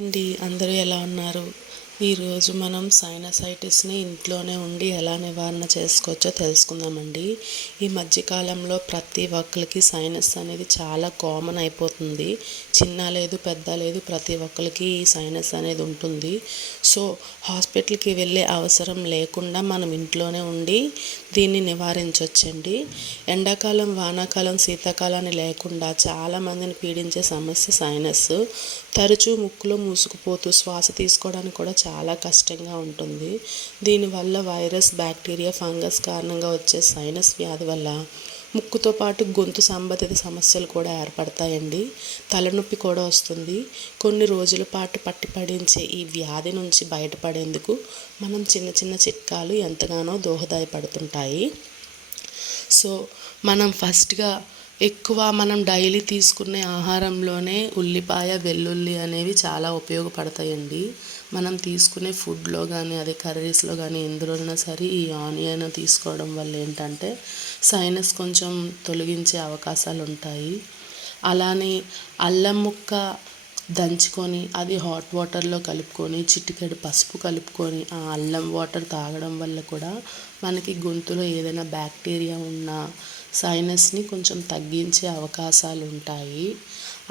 అండి. అందరూ ఎలా ఉన్నారు? ఈరోజు మనం సైనసైటిస్ని ఇంట్లోనే ఉండి ఎలా నివారణ చేసుకోవచ్చో తెలుసుకుందామండి. ఈ మధ్యకాలంలో ప్రతి ఒక్కరికి సైనస్ అనేది చాలా కామన్ అయిపోతుంది. చిన్న లేదు పెద్ద లేదు ప్రతి ఒక్కరికి ఈ సైనస్ అనేది ఉంటుంది. సో హాస్పిటల్కి వెళ్ళే అవసరం లేకుండా మనం ఇంట్లోనే ఉండి దీన్ని నివారించవచ్చండి ఎండాకాలం వానాకాలం శీతాకాలాన్ని లేకుండా చాలామందిని పీడించే సమస్య సైనస్. తరచూ ముక్కులో మూసుకుపోతూ శ్వాస తీసుకోవడానికి కూడా చాలా కష్టంగా ఉంటుంది. దీనివల్ల వైరస్ బ్యాక్టీరియా ఫంగస్ కారణంగా వచ్చే సైనస్ వ్యాధి వల్ల ముక్కుతో పాటు గొంతు సంబంధిత సమస్యలు కూడా ఏర్పడతాయండి. తలనొప్పి కూడా వస్తుంది. కొన్ని రోజుల పాటు పట్టి పడించే ఈ వ్యాధి నుంచి బయటపడేందుకు మనం చిన్న చిన్న చిట్కాలు ఎంతగానో దోహదాయపడుతుంటాయి సో మనం ఫస్ట్గా ఎక్కువ మనం డైలీ తీసుకునే ఆహారంలోనే ఉల్లిపాయ వెల్లుల్లి అనేవి చాలా ఉపయోగపడతాయండి. మనం తీసుకునే ఫుడ్లో కానీ అదే కర్రీస్లో కానీ ఎందులోనైనా సరే ఈ ఆనియన్ తీసుకోవడం వల్ల ఏంటంటే సైనస్ కొంచెం తొలగించే అవకాశాలు ఉంటాయి. అలానే అల్లం ముక్క దంచుకొని అది హాట్ వాటర్లో కలుపుకొని చిటికెడు పసుపు కలుపుకొని ఆ అల్లం వాటర్ తాగడం వల్ల కూడా మనకి గొంతులో ఏదైనా బ్యాక్టీరియా ఉన్నా సైనస్ని కొంచెం తగ్గించే అవకాశాలు ఉంటాయి.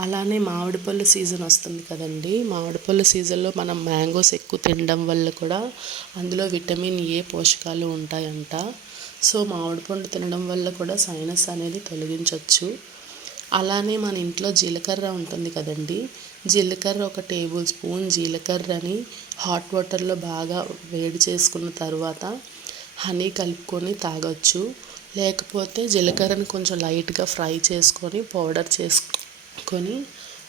అలానే మామిడి పళ్ళు సీజన్ వస్తుంది కదండి. మామిడి పళ్ళు సీజన్లో మనం మ్యాంగోస్ ఎక్కువ తినడం వల్ల కూడా అందులో విటమిన్ ఏ పోషకాలు ఉంటాయంట. సో మామిడి పండు తినడం వల్ల కూడా సైనస్ అనేది తొలగించవచ్చు అలానే మన ఇంట్లో జీలకర్ర ఉంటుంది కదండి. జీలకర్ర ఒక టేబుల్ స్పూన్ జీలకర్రని హాట్ వాటర్లో బాగా వేడి చేసుకున్న తర్వాత హనీ కలుపుకొని తాగొచ్చు. లేకపోతే జీలకర్రని కొంచెం లైట్గా ఫ్రై చేసుకొని పౌడర్ చేసుకొని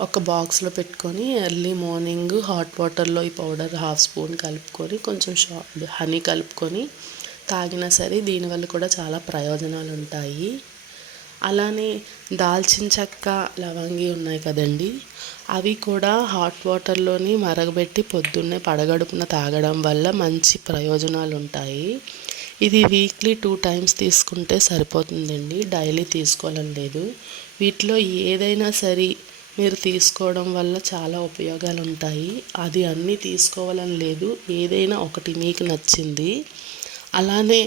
ఒక బాక్స్లో పెట్టుకొని ఎర్లీ మార్నింగ్ హాట్ వాటర్లో ఈ పౌడర్ హాఫ్ స్పూన్ కలుపుకొని కొంచెం షా హనీ కలుపుకొని తాగినా సరే దీనివల్ల కూడా చాలా ప్రయోజనాలు ఉంటాయి. అలానే దాల్చిన చెక్క లవంగి ఉన్నాయి కదండి అవి కూడా హాట్ వాటర్లోని మరగబెట్టి పొద్దున్నే పడగడుపున తాగడం వల్ల మంచి ప్రయోజనాలు ఉంటాయి. ఇది వీక్లీ టూ టైమ్స్ తీసుకుంటే సరిపోతుందండి. డైలీ తీసుకోవాలని లేదు. వీటిలో ఏదైనా సరే మీరు తీసుకోవడం వల్ల చాలా ఉపయోగాలు ఉంటాయి అది అన్నీ తీసుకోవాలని లేదు. ఏదైనా ఒకటి మీకు నచ్చింది. అలానే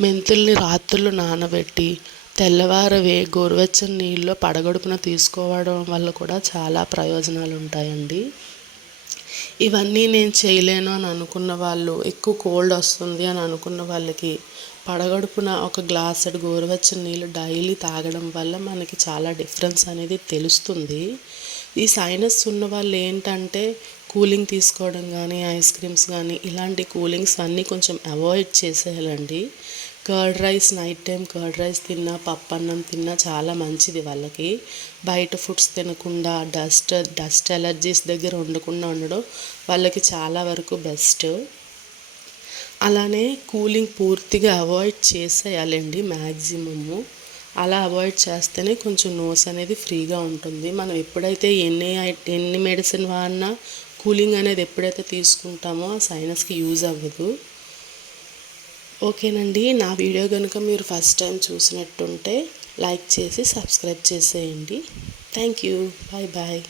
మెంతుల్ని రాత్రులు నానబెట్టి తెల్లవారవే గోరువెచ్చని నీళ్ళలో పడగడుపున తీసుకోవడం వల్ల కూడా చాలా ప్రయోజనాలు ఉంటాయండి ఇవన్నీ నేను చేయలేను అని అనుకున్న వాళ్ళు ఎక్కువ కోల్డ్ వస్తుంది అని అనుకున్న వాళ్ళకి పడగడుపున ఒక గ్లాసెడు గోరువెచ్చని నీళ్ళు డైలీ తాగడం వల్ల మనకి చాలా డిఫరెన్స్ అనేది తెలుస్తుంది. ఈ సైనస్ ఉన్న వాళ్ళు ఏంటంటే కూలింగ్ తీసుకోవడం కానీ ఐస్ క్రీమ్స్ కానీ ఇలాంటి కూలింగ్స్ అన్నీ కొంచెం avoid చేసేయాలండి. Curd rice night time curd rice తిన్నా పప్పు అన్నం తిన్నా చాలా మంచిది వాళ్ళకి. బయట ఫుడ్స్ తినకుండా డస్ట్ డస్ట్ ఎలర్జీస్ దగ్గర ఉండకుండా ఉండడం వాళ్ళకి చాలా వరకు బెస్ట్. అలానే కూలింగ్ పూర్తిగా అవాయిడ్ చేసేయాలండి మ్యాక్సిమము అలా అవాయిడ్ చేస్తేనే కొంచెం నోస్ అనేది ఫ్రీగా ఉంటుంది. మనం ఎప్పుడైతే ఎన్ని ఎన్ని మెడిసిన్ వాడినా కూలింగ్ అనేది ఎప్పుడైతే తీసుకుంటామో సైనస్కి యూజ్ అవ్వదు. ఓకేనండి నా వీడియో కనుక మీరు ఫస్ట్ టైం చూసినట్టుంటే లైక్ చేసి సబ్స్క్రైబ్ చేసేయండి. Thank you. Bye bye.